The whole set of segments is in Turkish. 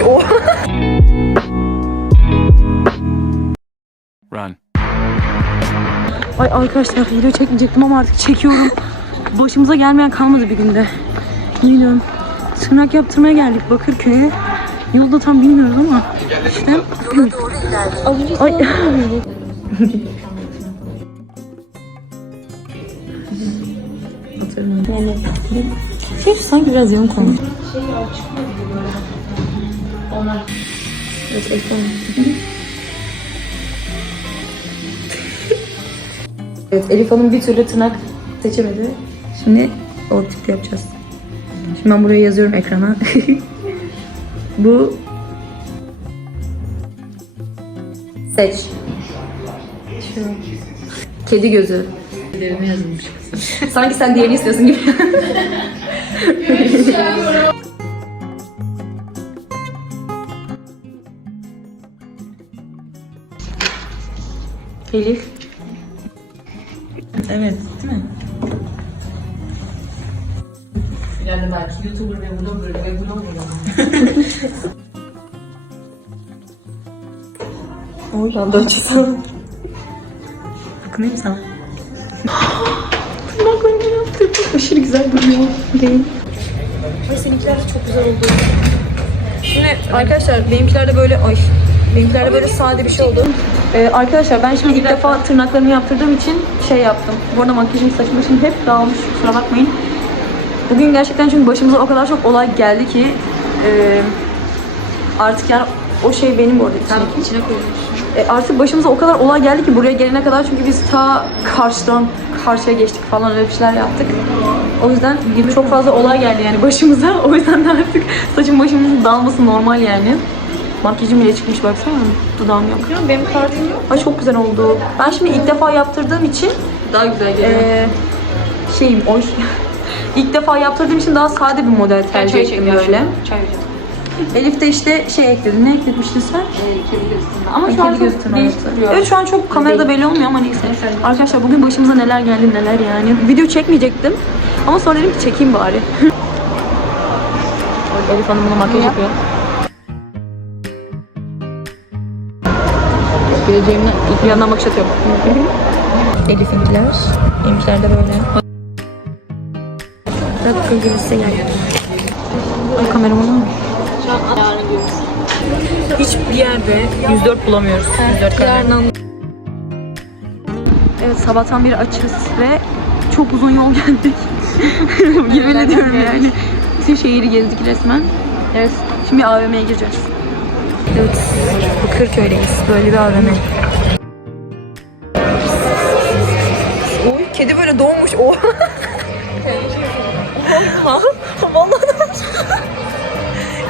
doğmuş o. Run. Ay arkadaşlar video çekmeyecektim ama artık çekiyorum. Başımıza gelmeyen kalmadı bir günde. Bilmiyorum. Tırnak yaptırmaya geldik Bakırköy'e. Yolda tam bilmiyoruz ama işte. Ay. Şey sanki biraz yanık olmuş. Evet, ekran. Evet Elif Hanım bir türlü tırnak seçemedi. Şimdi o tipte yapacağız. Şimdi ben buraya yazıyorum ekrana. Bu seç. Şu. Kedi gözü. Diğerini yazılmış. Sanki sen diğerini istiyorsun gibi. Elif. Evet, değil mi? Yani belki YouTuber ve vlogger ve vlogger Oy anda açısın. Bakınayım sana. Tırnaklarımı yaptırdım. Aşırı güzel duruyor. Değil. Ay seninkiler çok güzel oldu. Şimdi arkadaşlar benimkiler de böyle ay benimkiler de böyle sade bir şey oldu. Ee, arkadaşlar ben şimdi ilk defa tırnaklarımı yaptırdığım için şey yaptım. Bu arada makyajım saçım başım hep dağılmış kusura bakmayın. Bugün gerçekten çünkü başımıza o kadar çok olay geldi ki e, artık yani o şey benim bu arada. Tabii içine koymuş. E, artık başımıza o kadar olay geldi ki buraya gelene kadar çünkü biz ta karşıdan karşıya geçtik falan öyle bir şeyler yaptık. O yüzden çok fazla olay geldi yani başımıza. O yüzden de artık saçım başımızın dağılması normal yani. Makyajım bile çıkmış baksana. Dudağım yok. Ya benim kartım yok. Ay çok güzel oldu. Ben şimdi ilk defa yaptırdığım için Daha güzel geliyor. e, şeyim oy. ilk defa yaptırdığım için daha sade bir model tercih ettim böyle. Çay hocam. Elif de işte şey ekledi. Ne ekletmiştin sen? Ee, kedi gözünden. Ama şu an çok değişik duruyor. Evet şu an çok kamerada belli olmuyor ama neyse. Arkadaşlar bugün başımıza neler geldi neler yani. Video çekmeyecektim. Ama sonra dedim ki çekeyim bari. Elif Hanım buna makyaj yapıyor. Geleceğimden Bir yandan bakış atıyorum. Elif'inkiler. Benimkiler de böyle. Biraz kıl gibi size geldi. Ay kameram olur mu? şu an. Hiçbir yerde 104 bulamıyoruz. 104 kamera. Evet sabahtan beri açız ve çok uzun yol geldik. Yemin ediyorum yani. Bütün şehri gezdik resmen. Evet şimdi AVM'ye gireceğiz. Evet Bakırköy'deyiz. Böyle bir AVM. Oy kedi böyle doğmuş. O. Vallahi. Vallahi.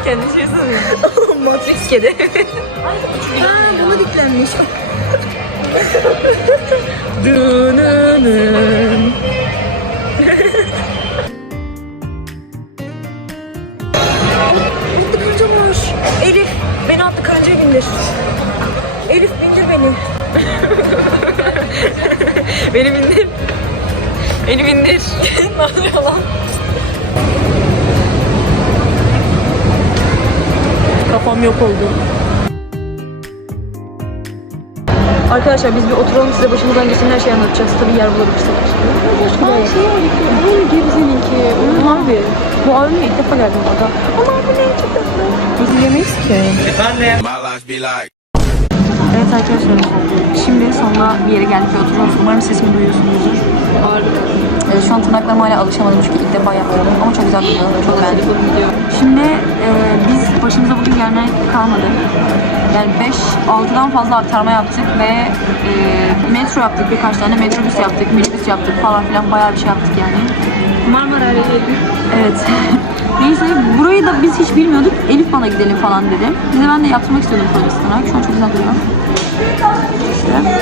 Kendi şey sanıyor. Matrix kedi. ha buna diklenmiş. beni bindir. Beni bindir. ne oluyor lan? Kafam yok oldu. Arkadaşlar biz bir oturalım size başımızdan geçen her şeyi anlatacağız. Tabii yer bulabilirsek. Aa şey var. Aynı Gebze'ninki. Harbi. Bu AVM'ye ilk defa geldim bak. Ama bu ne çok tatlı. Biz yiyemeyiz ki. Like. Evet arkadaşlar. Şimdi sonunda bir yere geldik ve oturuyoruz. Umarım sesimi duyuyorsunuzdur. Ee, şu an tırnaklarıma hala alışamadım çünkü ilk defa yapıyorum. Ama çok güzel duruyor. Çok beğendim. Şimdi e, biz başımıza bugün gelmeye kalmadı. Yani 5-6'dan fazla aktarma yaptık ve e, metro yaptık birkaç tane. Metrobüs yaptık, minibüs yaptık falan filan bayağı bir şey yaptık yani. Marmara'ya geldik. Evet. Neyse burayı da biz hiç bilmiyorduk. Elif bana gidelim falan dedi. Bize ben de yaptırmak istiyordum Kırgızistan'a. Şu an çok güzel duruyor.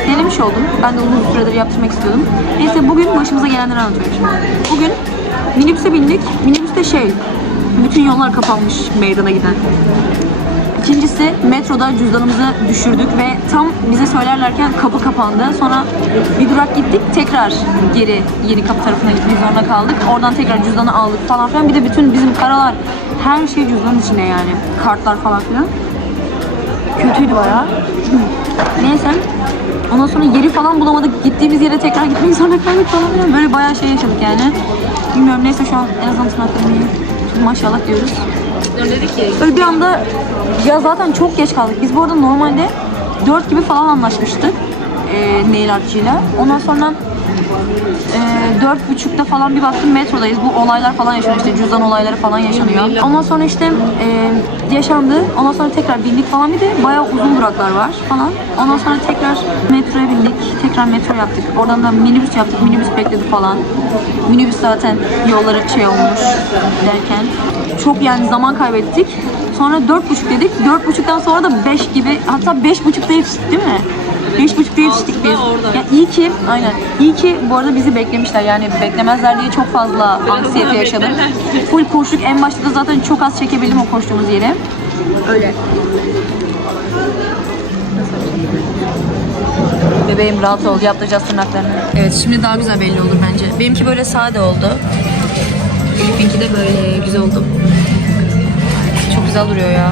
Denemiş oldum. Ben de uzun süredir yaptırmak istiyordum. Neyse bugün başımıza gelenleri anlatıyorum şimdi. Bugün minibüse bindik. Minibüste şey, bütün yollar kapanmış meydana giden. İkincisi metroda cüzdanımızı düşürdük ve tam bize söylerlerken kapı kapandı. Sonra bir durak gittik tekrar geri yeni kapı tarafına gitmek zorunda kaldık. Oradan tekrar cüzdanı aldık falan filan. Bir de bütün bizim paralar Her şey cüzdanın içine yani. Kartlar falan filan. Kötüydü bayağı. Neyse. Ondan sonra yeri falan bulamadık. Gittiğimiz yere tekrar gitmek zorunda kaldık falan filan. Böyle bayağı şey yaşadık yani. Bilmiyorum neyse şu an en azından tırnaklarım iyi. Maşallah diyoruz. Dedi ki Böyle bir anda ya zaten çok geç kaldık. Biz bu arada normalde 4 gibi falan anlaşmıştık e, nail artçıyla. Ondan sonra e, dört buçukta falan bir baktım metrodayız. Bu olaylar falan yaşanıyor işte cüzdan olayları falan yaşanıyor. Ondan sonra işte e, yaşandı. Ondan sonra tekrar bindik falan bir de bayağı uzun duraklar var falan. Ondan sonra tekrar metroya bindik. Tekrar metro yaptık. Oradan da minibüs yaptık. Minibüs bekledi falan. Minibüs zaten yolları şey olmuş derken. Çok yani zaman kaybettik. Sonra dört buçuk dedik. Dört buçuktan sonra da beş gibi hatta beş buçukta yetiştik değil mi? Beş buçukta yetiştik biz. Ya iyi ki, aynen. İyi ki bu arada bizi beklemişler. Yani beklemezler diye çok fazla anksiyete yaşadım. Full koştuk. En başta da zaten çok az çekebildim o koştuğumuz yeri. Öyle. Bebeğim rahat ol. Yaptıracağız tırnaklarını. Evet şimdi daha güzel belli olur bence. Benimki böyle sade oldu. Elif'inki de böyle güzel oldu. Çok güzel duruyor ya.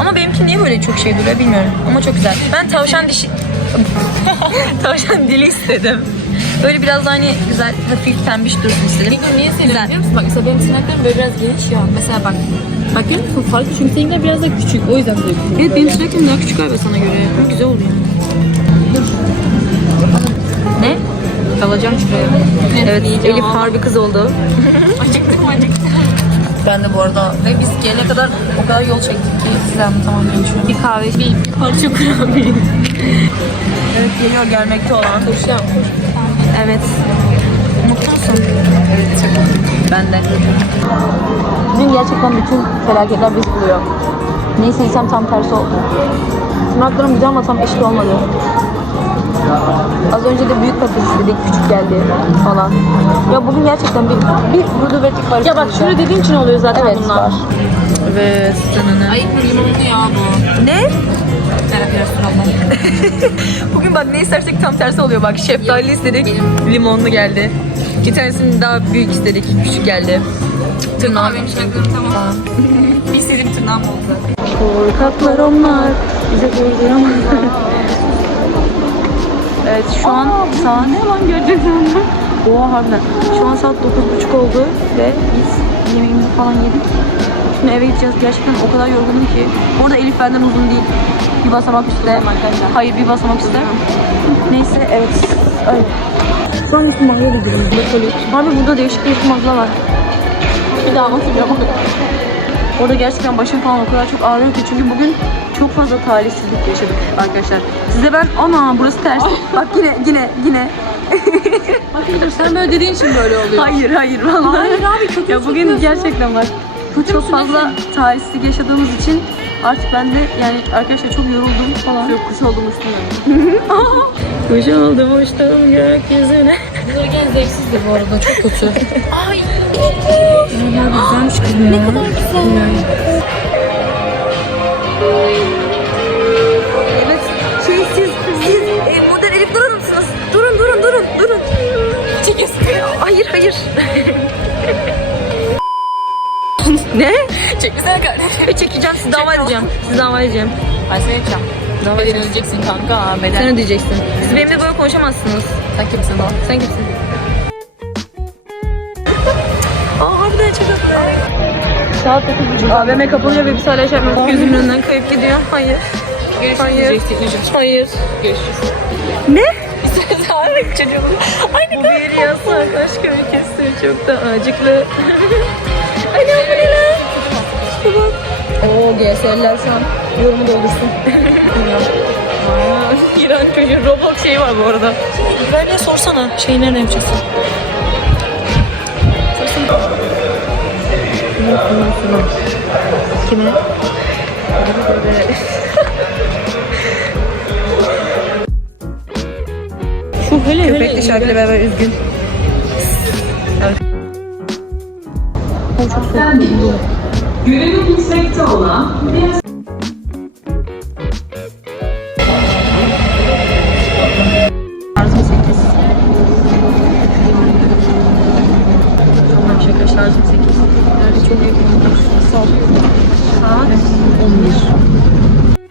Ama benimki niye böyle çok şey duruyor bilmiyorum. Ama çok güzel. Ben tavşan dişi... tavşan dili istedim. Böyle biraz daha hani güzel, hafif pembiş dursun istedim. Peki niye seviyorum biliyor musun? Bak mesela benim tırnaklarım böyle biraz geniş ya. Mesela bak. Bak görüyor musun? Farklı çünkü seninkiler biraz daha küçük. O yüzden böyle küçük. Evet benim sürekli daha küçük galiba sana göre. Ama güzel oluyor. Ne? Kalacağım şuraya. Evet Elif harbi kız oldu. Acıktım acıktım. Ben de bu arada. Ve biz gelene kadar o kadar yol çektik ki yani şu an. Bir kahve, bir Parça kurabiye. Evet geliyor gelmekte olan. Turşu yapmış. Evet. Mutlu musun? Ben de. Bugün gerçekten bütün felaketler bizi buluyor. Neyse insan tam tersi oldu. Tırnaklarım güzel ama tam eşit olmadı. Az önce de büyük patates istedik, küçük geldi falan. Ya bugün gerçekten bir, bir rutubetlik var. Ya bak şunu dediğin için oluyor zaten evet, bunlar. var. Evet. Ayıp mı limonlu ya bu. Ne? Bugün bak ne istersek tam tersi oluyor bak. Şeftali istedik, limonlu geldi. İki tanesini daha büyük istedik, küçük geldi. Tırnağım. Benim tırnaklarım tamam. Bir istediğim tırnağım oldu. Korkaklar onlar. Bize korkuyorlar. evet şu an saat... Ne lan göreceksin Oha harbiden. Şu an saat 9.30 oldu ve biz yemeğimizi falan yedik. Şimdi eve gideceğiz. Gerçekten o kadar yorgunum ki. Orada Elif benden uzun değil. Bir basamak üstte. Hayır bir basamak üstte. Neyse evet. Öyle. Şu an üstü mağaza gidiyoruz. Abi burada değişik bir mağaza var. Bir daha anlatacağım. Orada gerçekten başım falan o kadar çok ağrıyor ki çünkü bugün çok fazla talihsizlik yaşadık arkadaşlar. Size ben ana burası ters. Bak yine yine yine. Bakın sen böyle dediğin için böyle oluyor. Hayır hayır vallahi. Hayır abi, kötü Ya bugün gerçekten bak. Bu çok fazla talihsizlik yaşadığımız için artık ben de yani arkadaşlar çok yoruldum falan. Yok kuş oldum üstüne. Kuş oldum uçtum gökyüzüne. Burger zevksizdi bu arada çok kötü. Ay. Güzelmiş kızım Ne kadar güzel. Evet. Şey siz, siz e, model Elif durur musunuz? Durun, durun, durun, durun. Çek. Hayır, hayır. ne? Çekmesene kardeşim. E, çekeceğim, sizi dava edeceğim. Sizi dava edeceğim. Ay sen yapacağım. Dava edeceğim. kanka. Beden. Sen ödeyeceksin. Siz benimle böyle konuşamazsınız. Sen kimsin o? Sen kimsin? Aa harbiden çok tatlı. Saat 9.30. AVM kapanıyor ve biz hala şey yapmıyoruz. Gözümün önünden kayıp gidiyor. Hayır. Görüşürüz. Hayır. Hayır. Görüşürüz. Ne? Sağlık çocuğum. Ay ne Bu bir yasak. Aşk ülkesi çok da acıklı. Ay ne ne lan? Tamam. Oo GSL'ler şu an yorumu doldursun. İran çocuğun Roblox şeyi var bu arada. İbrahim'e sorsana. Şeyi nereden yapacağız? Kime? Şu hele Köpek de şarkıyla beraber üzgün. Görevi bilmekte olan bir Şarjım 8. Tamam şaka